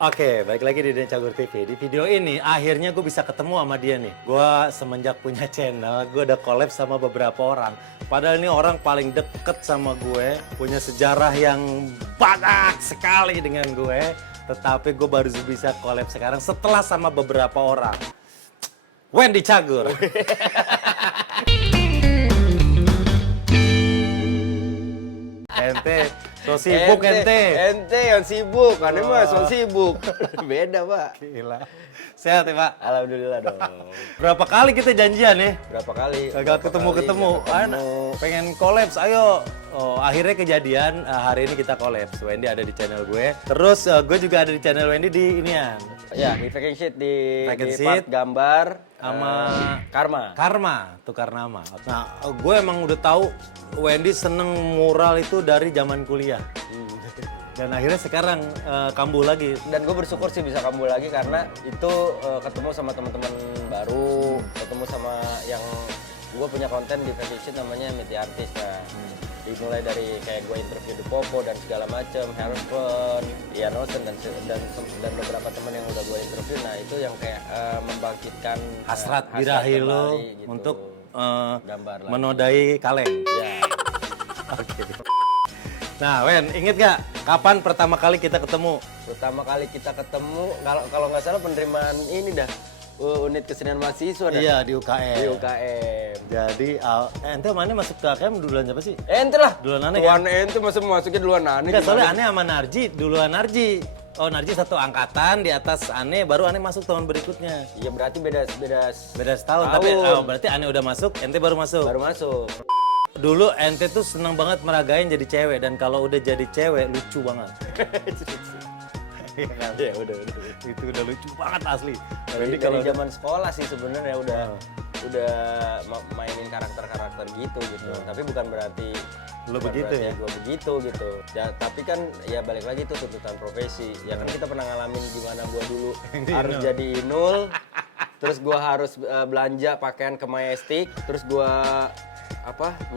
Oke, balik lagi di Den Cagur TV. Di video ini akhirnya gue bisa ketemu sama dia nih. Gue semenjak punya channel, gue udah collab sama beberapa orang. Padahal ini orang paling deket sama gue, punya sejarah yang banyak sekali dengan gue. Tetapi gue baru bisa collab sekarang setelah sama beberapa orang. Wendy Cagur. Ente, so sibuk ente. Ente yang sibuk, aneh mah so sibuk. Beda, Pak. Gila. Sehat ya, Pak? Alhamdulillah dong. Berapa kali kita janjian ya? Berapa kali? Gagal ketemu-ketemu. Pengen kolaps, ayo. Oh, akhirnya kejadian, hari ini kita kolaps. Wendy ada di channel gue. Terus gue juga ada di channel Wendy di inian. Ya, di Packing Sheet, di Packing part Sheet. gambar Sama Karma. Karma, tukar nama. Nah, gue emang udah tahu Wendy seneng mural itu dari zaman kuliah. Dan akhirnya sekarang kambuh lagi. Dan gue bersyukur sih bisa kambuh lagi karena itu ketemu sama teman-teman baru, ketemu sama yang gue punya konten di Packing Sheet namanya Meet the Artist. Nah, dimulai dari kayak gue interview The Popo dan segala macam, Harrison, Ian Olsen dan beberapa teman yang udah gue interview. Nah itu yang kayak membangkitkan Hasrat birahi lo gitu. untuk Gambar lagi. menodai kaleng. Ya, Oke. Nah, Wen, inget gak kapan pertama kali kita ketemu? pertama kali kita ketemu kalau nggak salah penerimaan ini dah unit kesenian mahasiswa dah. Iya, di UKM. Di UKM. Jadi, ente mana masuk ke UKM duluan siapa sih? Ente lah. Duluan aneh Tuan ente masuknya duluan aneh. Enggak, soalnya gimana? Ane sama Narji, duluan Narji. Oh, Narji satu angkatan, di atas Ane, baru Ane masuk tahun berikutnya. Iya berarti beda Beda setahun, tapi berarti Ane udah masuk, ente baru masuk. baru masuk. Dulu ente tuh seneng banget meragain jadi cewek, dan kalau udah jadi cewek lucu banget. Iya kan? Iya udah. Itu udah lucu banget asli. Jadi kalau zaman sekolah sih sebenarnya udah mainin karakter-karakter gitu. Tapi bukan berarti Lo begitu ya? Gue begitu gitu. Ya, tapi kan ya balik lagi tuh tuntutan profesi. Ya kan kita pernah ngalamin gimana gue dulu harus jadi Inul, terus gue harus belanja pakaian ke Majestic, terus gue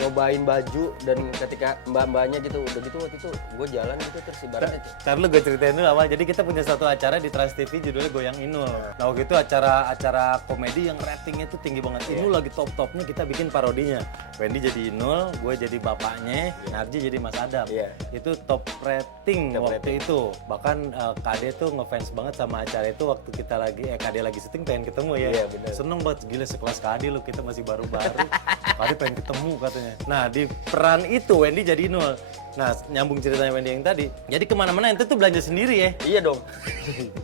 nyobain baju, dan ketika mbak-mbaknya gitu udah gitu waktu itu gue jalan gitu terus ibaratnya Ntar lu gue ceritain dulu awal. Jadi kita punya satu acara di Trans TV judulnya Goyang Inul. Nah waktu itu acara komedi yang ratingnya tuh tinggi banget. Inul lagi top-topnya, kita bikin parodinya. Wendy jadi Inul, gue jadi bapaknya, Narji jadi Mas Adam. Itu top rating waktu itu. Bahkan KD tuh ngefans banget sama acara itu waktu kita lagi, KD lagi syuting pengen ketemu ya. Iya, bener. Seneng banget, gila sekelas KD lu, kita masih baru-baru. KD pengen ketemu katanya. Nah di peran itu Wendy jadi Inul. Nah nyambung ceritanya Wendy yang tadi. Jadi kemana-mana ente tuh belanja sendiri ya? iya dong.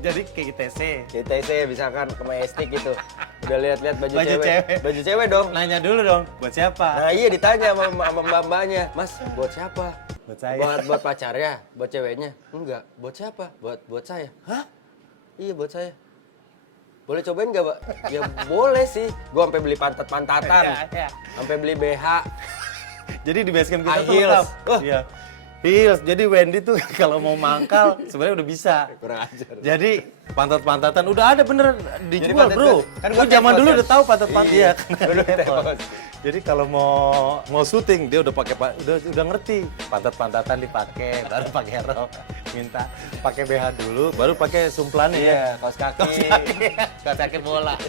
Jadi ke ITC. ITC misalkan ke Majestic gitu. Udah lihat-lihat baju Baju cewek. cewek. Baju cewek dong. Nanya dulu dong, buat siapa? Nah iya ditanya sama mbak-mbaknya, Mas buat siapa? Buat saya. Buat pacar ya? Buat ceweknya? Enggak. Buat siapa? Buat saya. Hah? Iya buat saya. Boleh cobain nggak, Pak? Ya boleh sih. Gua sampai beli pantat-pantatan. Iya. Sampai beli BH. Jadi di basecamp kita High tuh heels. lengkap. Wah. Iya. Heels. Jadi Wendy tuh kalau mau mangkal sebenarnya udah bisa. Kurang ajar. Jadi pantat-pantatan udah ada bener dijual, pantat bro. kan Gua gua zaman tepos dulu kan? udah tahu pantat-pantat Iya, ya. udah tepos. Jadi kalau mau syuting dia udah pakai udah ngerti pantat-pantatan dipakai, baru pakai rok, minta pakai BH dulu, baru pakai sumplannya ya. Iya, kaos kaki. Kaos kaki bola.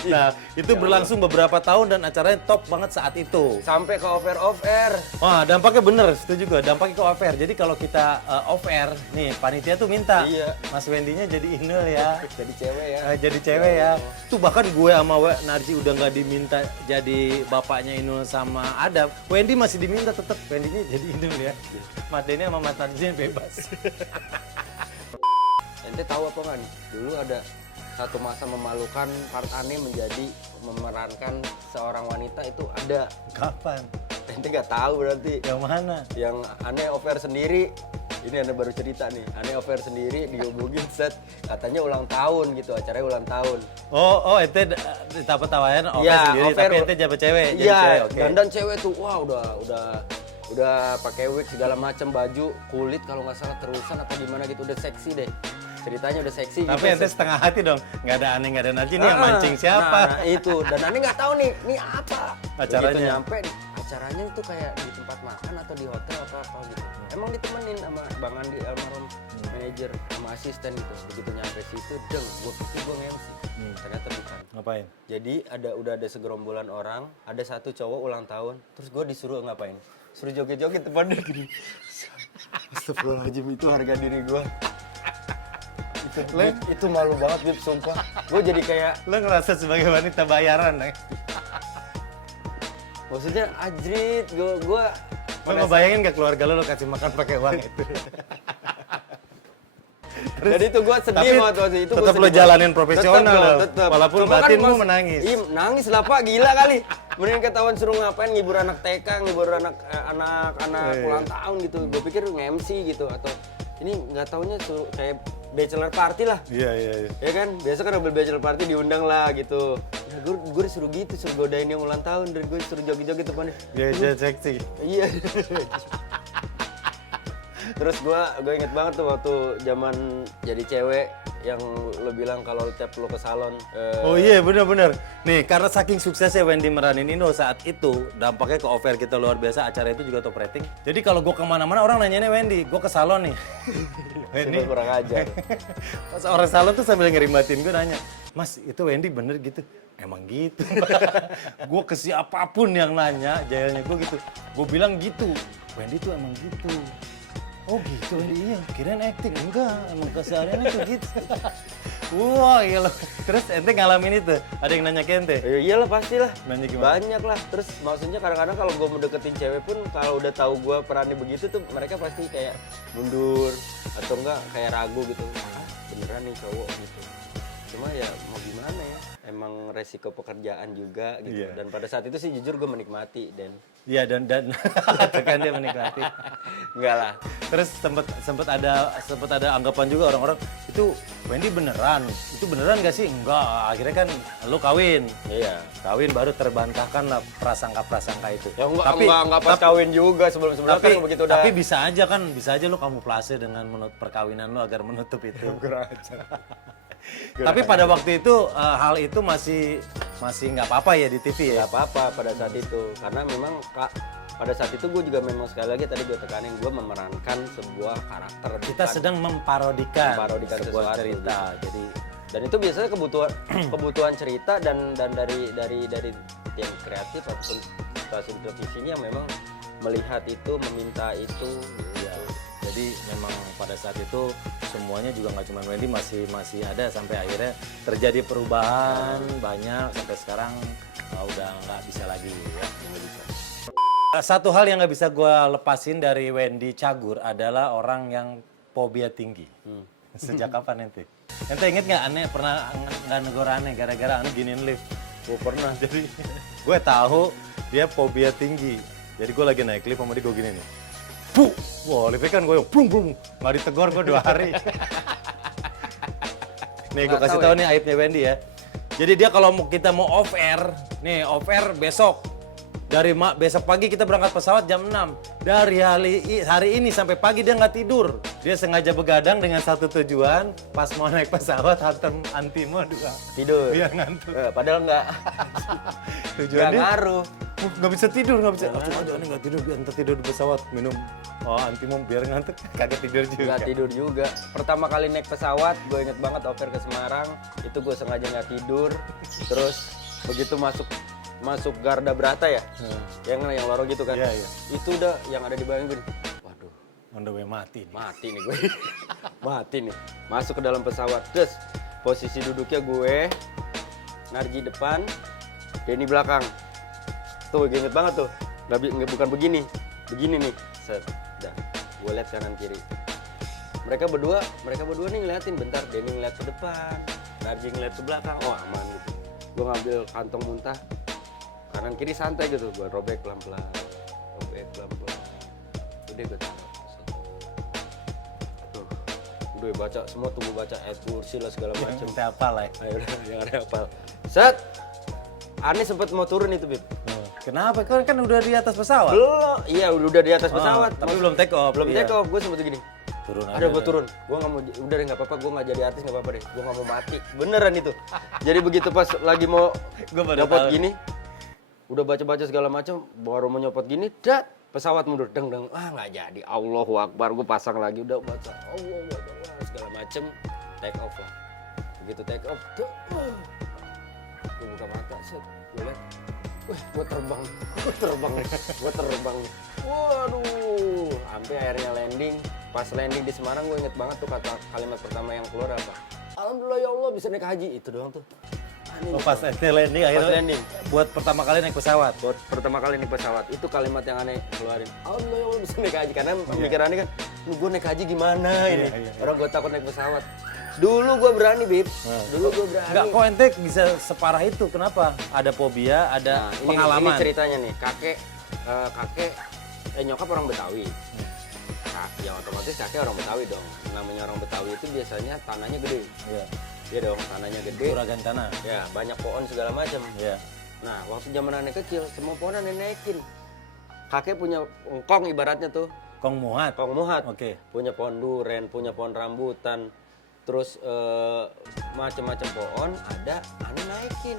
Nah, itu berlangsung beberapa tahun dan acaranya top banget saat itu. Sampai ke off air. Wah, dampaknya bener, setuju gue. Dampaknya ke off air. Jadi kalau kita off air, nih panitia tuh minta, Iya. Mas Wendy-nya jadi Inul ya. Jadi cewek ya. Jadi cewek ya. Tuh bahkan gue sama Narji udah nggak diminta jadi bapaknya Inul sama Adam. Wendy masih diminta tetap. Wendy-nya jadi Inul ya. Mas Denny sama Mas Narji bebas. Ente tahu apa nggak nih? Dulu ada satu masa memalukan part Ane menjadi memerankan seorang wanita itu ada. Kapan? Ente nggak tahu berarti. Yang mana? Yang Ane offer sendiri. Ini Ane baru cerita nih. Ane offer sendiri dihubungin set katanya ulang tahun gitu, acaranya ulang tahun. Oh, ente tawaran off Iya, sendiri, off-air. tapi ente jabat cewek. jadi Iya, cewek, oke. dandan cewek tuh, wah udah pakai wig segala macam, baju kulit kalau nggak salah terusan apa gimana gitu, udah seksi deh. Ceritanya udah seksi. Tapi gitu. ente setengah hati dong, nggak ada Ane, nggak ada Narji nih yang mancing siapa? Nah, itu, dan Ane nggak tahu nih apa. Acaranya? Begitu nyampe, acaranya katanya itu kayak di tempat makan atau di hotel atau apa gitu. Emang ditemenin sama Bang Andi almarhum manajer sama asisten gitu. Begitu nyampe situ, gue pikir gue nge-MC. Ternyata bukan. Ngapain? Jadi udah ada segerombolan orang, ada satu cowok ulang tahun, terus gue disuruh ngapain? Suruh joget-joget depan dia gini. Astagfirullahaladzim, itu harga diri gue. Itu malu banget, Bib, sumpah. Gue jadi kayak... Lo ngerasa sebagai wanita bayaran, ya? Maksudnya ajrit, gue... Lo ngebayangin gak keluarga lo kasih makan pakai uang itu? Jadi itu gue sedih banget waktu itu. Tetap lo jalanin profesional lo, walaupun batinmu menangis. Iya, nangis lah Pak, gila kali. Mending ketahuan suruh ngapain, ngibur anak TK, ngibur anak ulang tahun gitu. Gue pikir nge-MC gitu, atau ini nggak taunya suruh kayak bachelor party lah. Iya. Ya kan, biasa kan bachelor party diundang lah gitu. Ya gue disuruh gitu, suruh godain yang ulang tahun, dan gue suruh joget-joget depannya. Dia seksi. Iya. Terus gue inget banget tuh waktu zaman jadi cewek yang lo bilang kalau tiap lo ke salon. Oh iya benar. Nih karena saking suksesnya Wendy meranin Indo saat itu, dampaknya ke offer kita luar biasa, acara itu juga top rating. Jadi kalau gue kemana-mana orang nanyanya Wendy, gue ke salon nih. Wendy kurang ajar. Pas orang salon tuh sambil ngerimbatin gue nanya, Mas itu Wendy bener gitu? Emang gitu. Gue ke siapapun yang nanya, jayanya gue gitu. Gue bilang gitu, Wendy tuh emang gitu. Oh gitu, iya. Kirain acting. Enggak, emang kesehariannya tuh gitu. Wah, iya loh. Terus ente ngalamin itu? Ada yang nanya ke ente? Ya iyalah pastilah. Nanya gimana? Banyak lah. Terus maksudnya kadang-kadang kalau gue mau deketin cewek pun, kalau udah tahu gue perannya begitu tuh, mereka pasti kayak mundur atau enggak kayak ragu gitu. Ah, beneran nih cowok gitu. Cuma ya mau gimana ya? Emang resiko pekerjaan juga gitu. Iya. Dan pada saat itu sih jujur gue menikmati dan Iya dan itu kan dia menikmati. enggak lah. Terus sempet ada anggapan juga orang-orang itu Wendy beneran. Itu beneran gak sih? Enggak. Akhirnya kan lu kawin. Iya. Kawin baru terbantahkan lah prasangka-prasangka itu. Ya enggak pas kawin juga sebelum-sebelumnya kan begitu udah. Tapi bisa aja lu kamuflase dengan perkawinan lu agar menutup itu. Tapi pada waktu itu hal itu masih nggak apa-apa ya di TV ya. Nggak apa-apa pada saat itu karena memang pada saat itu gue juga memang sekali lagi tadi gue tekanin gue memerankan sebuah karakter. Kita sedang memparodikan sebuah sesuatu, cerita. gitu. Jadi Dan itu biasanya kebutuhan cerita dan dari tim kreatif ataupun stasiun televisinya memang melihat itu, meminta itu. ya, jadi memang pada saat itu semuanya juga nggak cuma Wendy masih ada sampai akhirnya terjadi perubahan banyak sampai sekarang udah nggak bisa lagi ya. Nggak bisa. Satu hal yang nggak bisa gue lepasin dari Wendy Cagur adalah orang yang fobia tinggi. Sejak kapan ente? Ente inget nggak aneh pernah nggak negor aneh gara-gara aneh giniin lift? Gue pernah. Jadi gue tahu dia fobia tinggi. Jadi gue lagi naik lift sama dia gue gini nih. Puh! Wah, liftnya kan gue plung. Nggak ditegor gue 2 hari. Nih gue kasih tahu nih aibnya Wendy ya. Jadi dia kalau kita mau off air, nih off air besok. Dari besok pagi kita berangkat pesawat jam 6. Dari hari ini sampai pagi dia nggak tidur. Dia sengaja begadang dengan satu tujuan. Pas mau naik pesawat, hantem antimo 2. Tidur. Biar ngantuk. Padahal nggak. Tujuannya Nggak ngaruh. Nggak bisa tidur, nggak bisa. Aduh, aneh nggak tidur, biar ntar tidur di pesawat. Minum antimo biar ngantuk. Kagak tidur juga. Nggak tidur juga. Pertama kali naik pesawat, gue inget banget offer ke Semarang. Itu gue sengaja nggak tidur. Terus begitu masuk Garda Brata ya, yang lorong gitu kan. Iya. Itu udah yang ada di bayang gue. Waduh, on the way mati nih. mati nih gue. Mati nih. Masuk ke dalam pesawat. Terus posisi duduknya gue, Narji depan, Denny belakang. Tuh gue inget banget tuh. Bukan begini nih. Set. Dah. Gue lihat kanan kiri. Mereka berdua nih ngeliatin bentar. Denny ngeliat ke depan, Narji ngeliat ke belakang. Oh aman gitu. Gue ngambil kantong muntah. Kanan kiri santai gitu, gue robek pelan-pelan. Udah gue taruh. Tuh, udah baca semua, tunggu baca ayat kursi lah segala macam. Yang apa lah ya. Ayo udah, yang ada hafal. Set, Ani sempat mau turun itu, Bib. Kenapa? Kan udah di atas pesawat. Belum, iya udah di atas pesawat. Tapi belum take off. Belum take off, gue sempat gini. Turun aja. Ada gue turun, gue nggak mau, udah deh nggak apa-apa, gue nggak jadi artis nggak apa-apa deh, gue nggak mau mati, beneran itu. Jadi begitu pas lagi mau dapat gini, Udah baca-baca segala macam, baru mau nyopot gini, pesawat mundur, deng. Nggak jadi. Allahu Akbar, gue pasang lagi, udah baca. Allahu Akbar, segala macam, take off lah. Begitu take off, gue buka mata, set, gue liat, wih, gue terbang nih. Waduh, sampai akhirnya landing. Pas landing di Semarang, gue inget banget tuh kalimat pertama yang keluar apa? Alhamdulillah ya Allah bisa naik haji, itu doang tuh. Pas landing akhirnya landing. buat pertama kali naik pesawat. Buat pertama kali naik pesawat, itu kalimat yang aneh keluarin. Alhamdulillah ya Allah bisa naik haji, karena pemikirannya kan, gue naik haji gimana ini? Orang gue takut naik pesawat. Dulu gue berani, Bib. Dulu gue berani. Enggak, kok ente bisa separah itu? Kenapa? Ada fobia, ada pengalaman. Ini ceritanya nih, kakek nyokap orang Betawi. Ya otomatis kakek orang Betawi dong. Namanya orang Betawi itu biasanya tanahnya gede. Iya. Iya dong, tanahnya gede. Juragan tanah. Ya, banyak pohon segala macam. Iya. Nah, waktu zaman aneh kecil, semua pohon aneh naikin. Kakek punya engkong ibaratnya tuh. Kong muhat. Kong muhat. Oke. Punya pohon duren, punya pohon rambutan. Terus macam-macam pohon ada aneh naikin.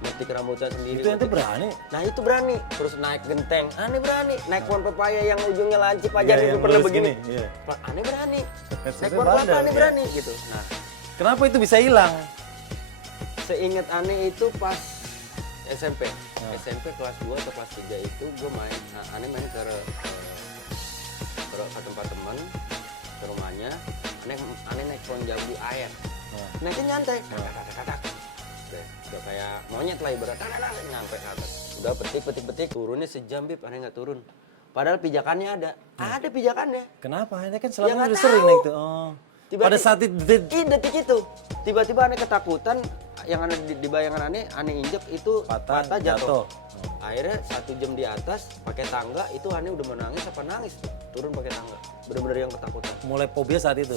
Metik rambutan sendiri. Itu ente berani? Nah itu berani. Terus naik genteng, aneh berani. Naik pohon pepaya yang ujungnya lancip aja Iya, itu yang pernah lurus begini. gini, iya. Aneh berani. Naik Itu pohon kelapa bandel, aneh iya. berani gitu. Nah, Kenapa itu bisa hilang? seingat aneh itu pas SMP. SMP kelas 2 atau kelas 3 itu gue main. Nah, aneh main ke tempat teman, ke rumahnya. Aneh naik pohon jambu air. Naiknya nyantai. Udah kayak monyet lah ibarat. Nyampe ke atas. Udah petik. Turunnya sejam, Bib. Aneh nggak turun. Padahal pijakannya ada. Ada pijakannya. Kenapa? Ente kan Ya, selama nggak udah sering tahu. naik tuh. Oh. Pada saat itu detik itu. Tiba-tiba aneh ketakutan. Yang ada di bayangan aneh injek itu patah jatuh. Akhirnya 1 jam di atas pakai tangga itu aneh udah menangis apa nangis tuh. Turun pakai tangga. Bener-bener yang ketakutan. mulai fobia saat itu.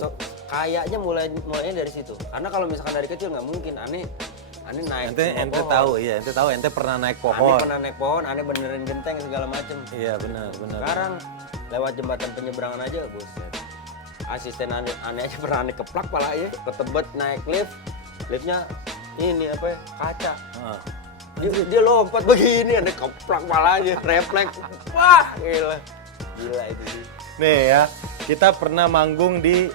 Kayaknya mulainya dari situ. Karena kalau misalkan dari kecil nggak mungkin aneh naik. Ente tahu, iya, ente tahu ente pernah naik Aneh pohon. pernah naik pohon, aneh benerin genteng segala macem. Iya, benar. Sekarang lewat jembatan penyeberangan aja, buset. Asisten aneh aja pernah aneh keplak pala ya, ketebet naik lift. Liftnya ini apa ya? Kaca. Heeh. Dia lompat begini, aneh keplak palanya, refleks. Wah, gila itu sih. Nih ya, kita pernah manggung di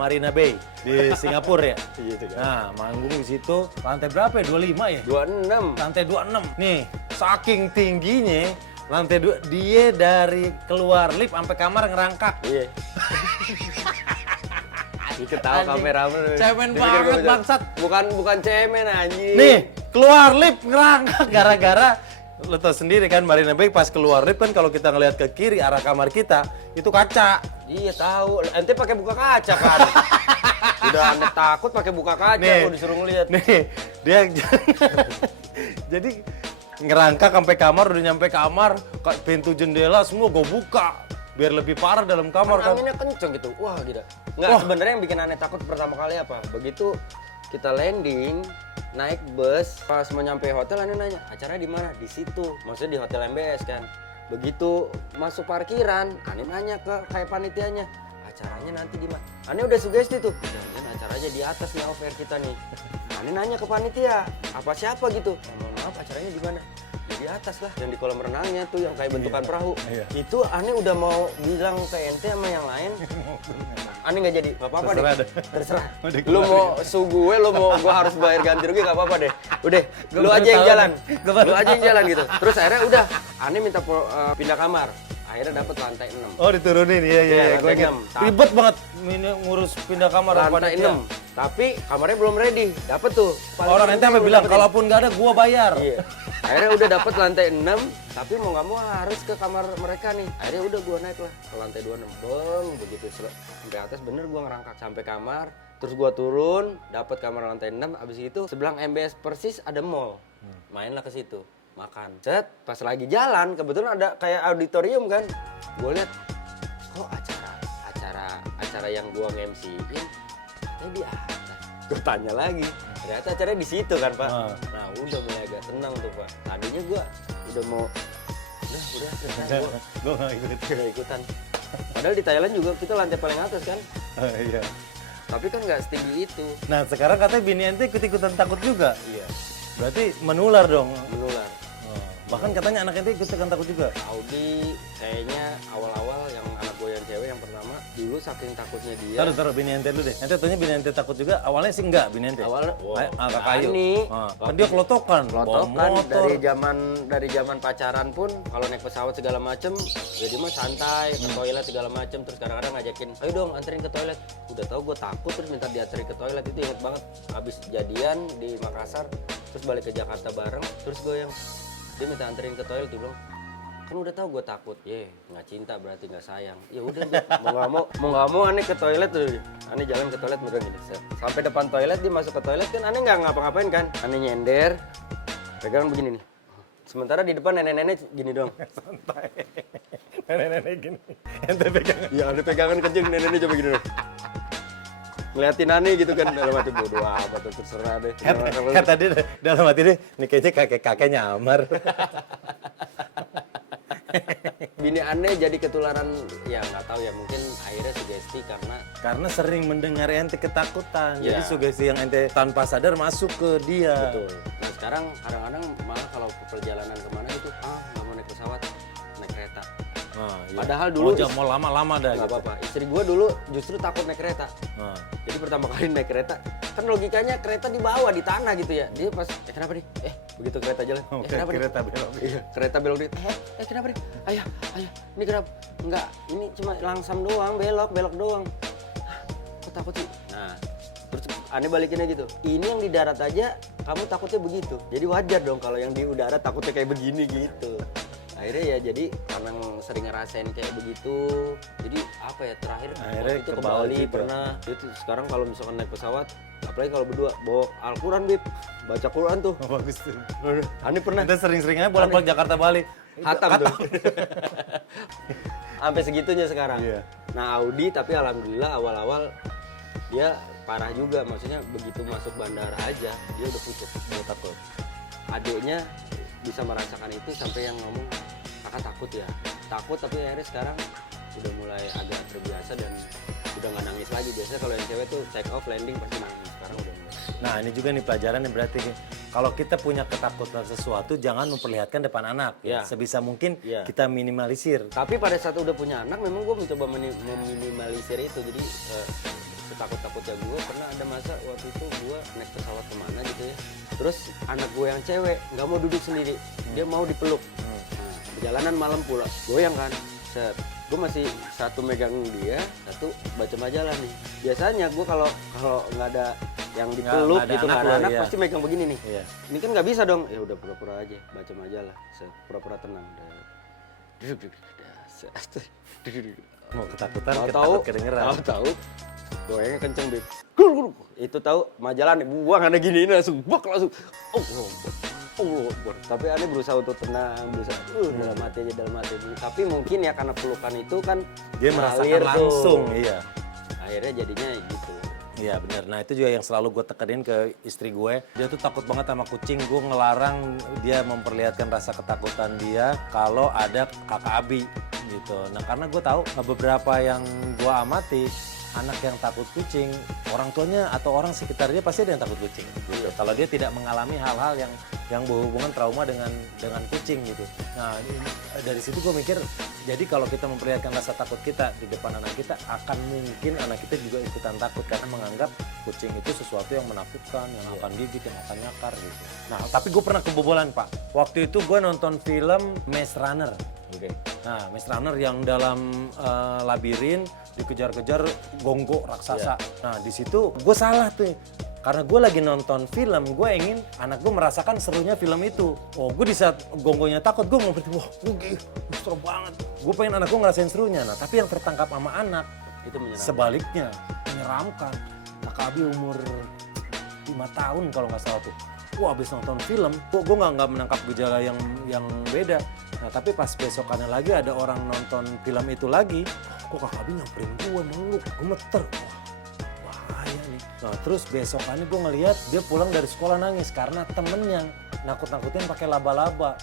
Marina Bay di Singapura ya. Iya itu kan. Nah, manggung di situ lantai berapa ya? 25 ya? 26. Lantai 26. Nih, saking tingginya lantai 2 dia dari keluar lift sampai kamar ngerangkak. Iya. Diketawa kameramen. Cemen banget bangsat. Bukan cemen anjing. Nih, keluar lift ngerangkak gara-gara lo tau sendiri kan Marina Bay pas keluar lift kan kalau kita ngelihat ke kiri arah kamar kita itu kaca. Iya tahu. Ente pakai buka kaca kan. Udah aneh takut pakai buka kaca, Nih. udah disuruh ngeliat. Nih, dia jadi ngerangkak sampai kamar, udah nyampe kamar, pintu jendela semua gue buka biar lebih parah dalam kamar kan. Anginnya kenceng gitu. Wah, gila. Nggak, sebenarnya yang bikin aneh takut pertama kali apa? Begitu kita landing, naik bus, pas mau nyampe hotel aneh nanya, acaranya di mana? Di situ. Maksudnya di hotel MBS kan. Begitu masuk parkiran, aneh nanya ke kayak panitianya, acaranya nanti di mana? Aneh udah sugesti tuh. Jangan acaranya di atas nih off-air kita nih. Aneh nanya ke panitia, apa siapa gitu? Mohon maaf, acaranya di mana? Ya di atas lah, yang di kolam renangnya tuh yang kayak bentukan perahu. Iya. Itu aneh udah mau bilang ke ente sama yang lain. Aneh nggak jadi, nggak apa-apa Terserah deh. deh. Terserah. Udah Lu mau su gue, lu mau gua harus bayar ganti rugi nggak apa-apa deh. Udah, lu aja yang jalan. Lu aja yang jalan gitu. Terus akhirnya udah, aneh minta pindah kamar. Akhirnya dapat lantai 6. Oh diturunin, iya gue lantai ingat. 6. Ribet banget ini ngurus pindah kamar Lantai panitia. 6. Tapi kamarnya belum ready. Dapat tuh. Orang ente sampai bilang kalaupun nggak ada gua bayar. Iya. Akhirnya udah dapat lantai 6, tapi mau nggak mau harus ke kamar mereka nih. Akhirnya udah gua naik lah ke lantai 26. Beng, begitu sampai atas bener gua ngerangkak sampai kamar. Terus gua turun, dapat kamar lantai 6. Abis itu sebelah MBS persis ada mall. Mainlah ke situ, makan. Set, pas lagi jalan kebetulan ada kayak auditorium kan. Gua lihat kok acara yang gua nge-MC-in di atas. Gue tanya lagi, ternyata acaranya di situ kan Pak. Nah udah mulai agak tenang tuh Pak. Tadinya gue udah mau, udah selesai Gue nggak ikut. gak ikutan. Padahal di Thailand juga kita lantai paling atas kan. Iya. Tapi kan nggak setinggi itu. Nah sekarang katanya bini ente ikut-ikutan takut juga. Iya. Berarti menular dong. Menular. Bahkan katanya anak ente ikutan takut juga. Audi kayaknya awal-awal yang anak gue yang cewek yang pertama dulu saking takutnya dia. Taruh bini ente dulu deh. Ente tanya bini ente takut juga. Awalnya sih enggak bini ente. Awalnya Kakak kayu. berani. Kan dia kelotokan. Bawa Lotokan motor. dari zaman pacaran pun kalau naik pesawat segala macem jadi mah santai ke toilet segala macem terus kadang-kadang ngajakin ayo dong anterin ke toilet udah tahu gue takut terus minta dianterin ke toilet itu inget banget habis jadian di Makassar terus balik ke Jakarta bareng terus gue yang dia minta anterin ke toilet dia bilang kan udah tahu gue takut nggak cinta berarti nggak sayang ya udah mau nggak mau aneh ke toilet tuh aneh jalan ke toilet beneran gini sampai depan toilet dia masuk ke toilet kan aneh nggak ngapa-ngapain kan aneh nyender pegangan begini nih sementara di depan nenek-nenek gini dong Santai. Nenek-nenek gini. Ente pegangan. ya aneh pegangan kenceng nenek-nenek coba gini dong ngeliatin aneh gitu kan dalam hati bodo amat terserah deh Kata dia dalam hati dia, nih kayaknya kakek nyamar. bini aneh jadi ketularan ya nggak tahu ya mungkin akhirnya sugesti Karena sering mendengar ente ketakutan. Jadi Iya. sugesti yang ente tanpa sadar masuk ke dia. betul nah sekarang kadang-kadang malah kalau ke perjalanan kemana gitu nggak mau naik pesawat naik kereta Nah, iya. Padahal dulu mau lama-lama dah nggak gitu. apa-apa istri gue dulu justru takut naik kereta Nah. jadi pertama kali naik kereta kan logikanya kereta di bawah di tanah gitu ya dia pas kenapa nih begitu kereta jalan kenapa nih Kereta belok. iya kereta belok di kenapa nih ayah ini kenapa enggak ini cuma langsam doang belok doang "Hah, kok takut sih nah terus aneh balikinnya gitu ini yang di darat aja kamu takutnya begitu jadi wajar dong kalau yang di udara takutnya kayak begini gitu akhirnya ya jadi karena sering ngerasain kayak begitu jadi apa ya terakhir Akhirnya waktu itu ke kebawa Bali juga. pernah itu sekarang kalau misalkan naik pesawat apalagi kalau berdua bawa Al-Quran Bib baca Quran tuh Oh, bagus tuh. aneh pernah Ente sering-sering aja bolak-balik Jakarta Bali. hatam tuh sampai segitunya sekarang Iya. nah Audi tapi alhamdulillah awal-awal dia parah juga maksudnya begitu masuk bandara aja dia udah pucet Dia takut. adiknya bisa merasakan itu sampai yang ngomong kakak takut ya takut tapi akhirnya sekarang udah mulai agak terbiasa dan udah nggak nangis lagi biasanya kalau yang cewek tuh take off landing pasti nangis sekarang udah mulai Nah ini juga nih pelajaran yang berarti kalau kita punya ketakutan sesuatu jangan memperlihatkan depan anak. Ya. Sebisa mungkin Ya. kita minimalisir. tapi pada saat udah punya anak memang gue mencoba meminimalisir itu jadi setakut-takutnya gue pernah ada masa waktu itu gue naik pesawat kemana gitu ya terus anak gue yang cewek nggak mau duduk sendiri dia mau dipeluk nah, perjalanan malam pula goyang kan set gue masih satu megang dia satu baca majalah nih biasanya gue kalau nggak ada yang dipeluk nggak ada gitu anak nggak ada lo, anak iya. pasti megang begini nih Iya. ini kan nggak bisa dong ya udah pura-pura aja baca majalah set pura-pura tenang Mau ketakutan, tahu ketakut kedengeran. tahu goyangnya kenceng Bib itu tahu majalah nih buang ada gini langsung langsung Allah Akbar. Tapi aneh berusaha untuk tenang berusaha dalam hati aja dalam hati tapi mungkin ya karena pelukan itu kan Dia merasakan ngalir tuh. langsung, iya. Akhirnya jadinya gitu Iya benar. Nah itu juga yang selalu gue tekenin ke istri gue. Dia tuh takut banget sama kucing. Gue ngelarang dia memperlihatkan rasa ketakutan dia kalau ada kakak Abi gitu. Nah karena gue tahu beberapa yang gue amati anak yang takut kucing, orang tuanya atau orang sekitar dia pasti ada yang takut kucing. Gitu. Kalau dia tidak mengalami hal-hal yang berhubungan trauma dengan kucing gitu. Nah dari situ gue mikir, jadi kalau kita memperlihatkan rasa takut kita di depan anak kita, akan mungkin anak kita juga ikutan takut karena menganggap kucing itu sesuatu yang menakutkan, yang akan gigit, yang akan nyakar gitu. Nah tapi gue pernah kebobolan Pak. Waktu itu gue nonton film Maze Runner. oke Nah, Maze Runner yang dalam labirin dikejar-kejar gonggok raksasa. Nah, di situ gue salah tuh. Karena gue lagi nonton film, gue ingin anak gue merasakan serunya film itu. Oh, gue di saat gonggonya takut, gue mau berarti, wah, seru banget. Gue pengen anak gue ngerasain serunya. Nah, tapi yang tertangkap sama anak, itu menyenangkan sebaliknya, menyeramkan. Kakak Abi umur 5 tahun kalau nggak salah tuh. Wah, abis nonton film, gue nggak menangkap gejala yang beda. Nah, tapi pas besokannya lagi ada orang nonton film itu lagi, kok kakak Abi nyamperin gue, meluk, gemeter. Wah, bahaya nih. Nah, terus besokannya gue ngeliat dia pulang dari sekolah nangis karena temennya nakut-nakutin pakai laba-laba.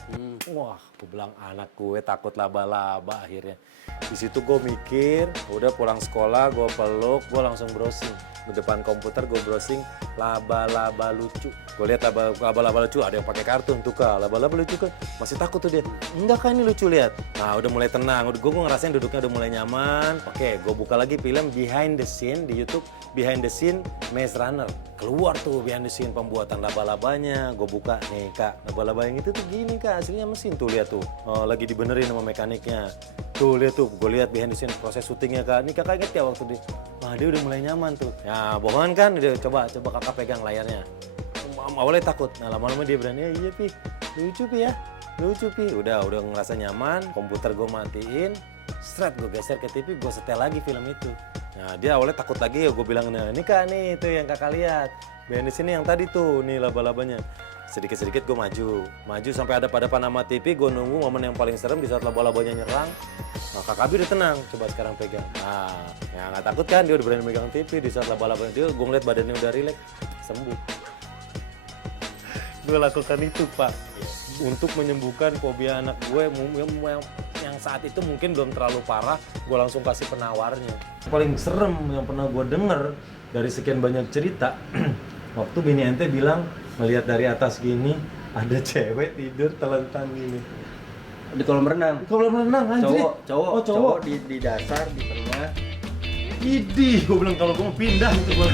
Wah, gue bilang anak gue takut laba-laba akhirnya. Di situ gue mikir, udah pulang sekolah, gue peluk, gue langsung browsing. di depan komputer gue browsing laba-laba lucu. Gue lihat laba-laba lucu, ada yang pakai kartun tuh Kak. Laba-laba lucu kan masih takut tuh dia. Enggak Kak, ini lucu lihat. Nah udah mulai tenang, gue ngerasain duduknya udah mulai nyaman. Oke, gue buka lagi film Behind the Scene di YouTube, Behind the Scene Maze Runner. Keluar tuh behind the scene pembuatan laba-labanya. Gue buka nih Kak, laba-laba yang itu tuh gini Kak, aslinya mesin tuh lihat tuh. Oh, lagi dibenerin sama mekaniknya. Tuh lihat tuh, gue lihat behind the scene proses syutingnya Kak. Ini Kakak inget ya waktu wah dia udah mulai nyaman tuh. Ya bohongan kan, dia coba Kakak pegang layarnya. Awalnya takut, nah lama-lama dia berani, iya Pi, lucu Pi ya, lucu Pi. Udah ngerasa nyaman, komputer gue matiin, seret gue geser ke TV, gue setel lagi film itu. Nah dia awalnya takut lagi ya, gue bilang, nah ini Kak nih, itu yang Kakak lihat. Behind the scene yang tadi tuh, nih laba-labanya. Sedikit-sedikit gue maju sampai ada pada nama TV, gue nunggu momen yang paling serem di saat laba-labanya nyerang. Nah Kak Abi udah tenang, coba sekarang pegang. Nah, ya nggak takut kan, dia udah berani megang TV di saat laba-labanya dia, gue ngeliat badannya udah rileks, sembuh. Gue lakukan itu Pak, untuk menyembuhkan fobia anak gue yang saat itu mungkin belum terlalu parah, gue langsung kasih penawarnya. Paling serem yang pernah gue denger dari sekian banyak cerita, waktu bini ente bilang melihat dari atas gini ada cewek tidur telentang gini Di kolam renang. kolam renang anjir. Cowok di dasar di tengah. Idih, gue bilang kalau gue mau pindah itu gue.